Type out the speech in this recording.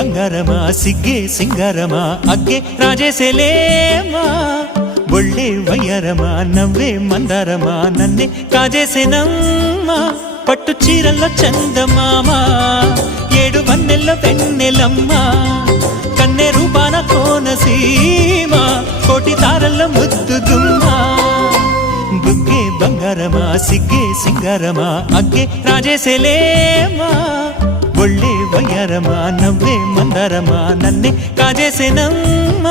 ಬಂಗಾರಮ ಸಿಗ್ಗೆ ಸಿಂಗಾರಮ ಅಗ್ಗೆ ರಾಜೇಸೆಲೇಮಾ ಒಳ್ಳೆ వయ్యారమ నవ్వే మందారమ నన్నే కాజేసేనమ్మ పట్టు చీరల్లో చందమామ ఏడు వన్నెల్లో వెన్నెలమ్మ కన్నె రూపాన కోనసీమ కోటి తారల్లో ముద్దుగుమ్మ బుగ్గే బంగారమ సిగ్గే సింగారమ అగ్గే రాజేసెలేమా ఒళ్ళే వయ్యారమ నవ్వే మందారమ నన్నే కాజేసేనమ్మ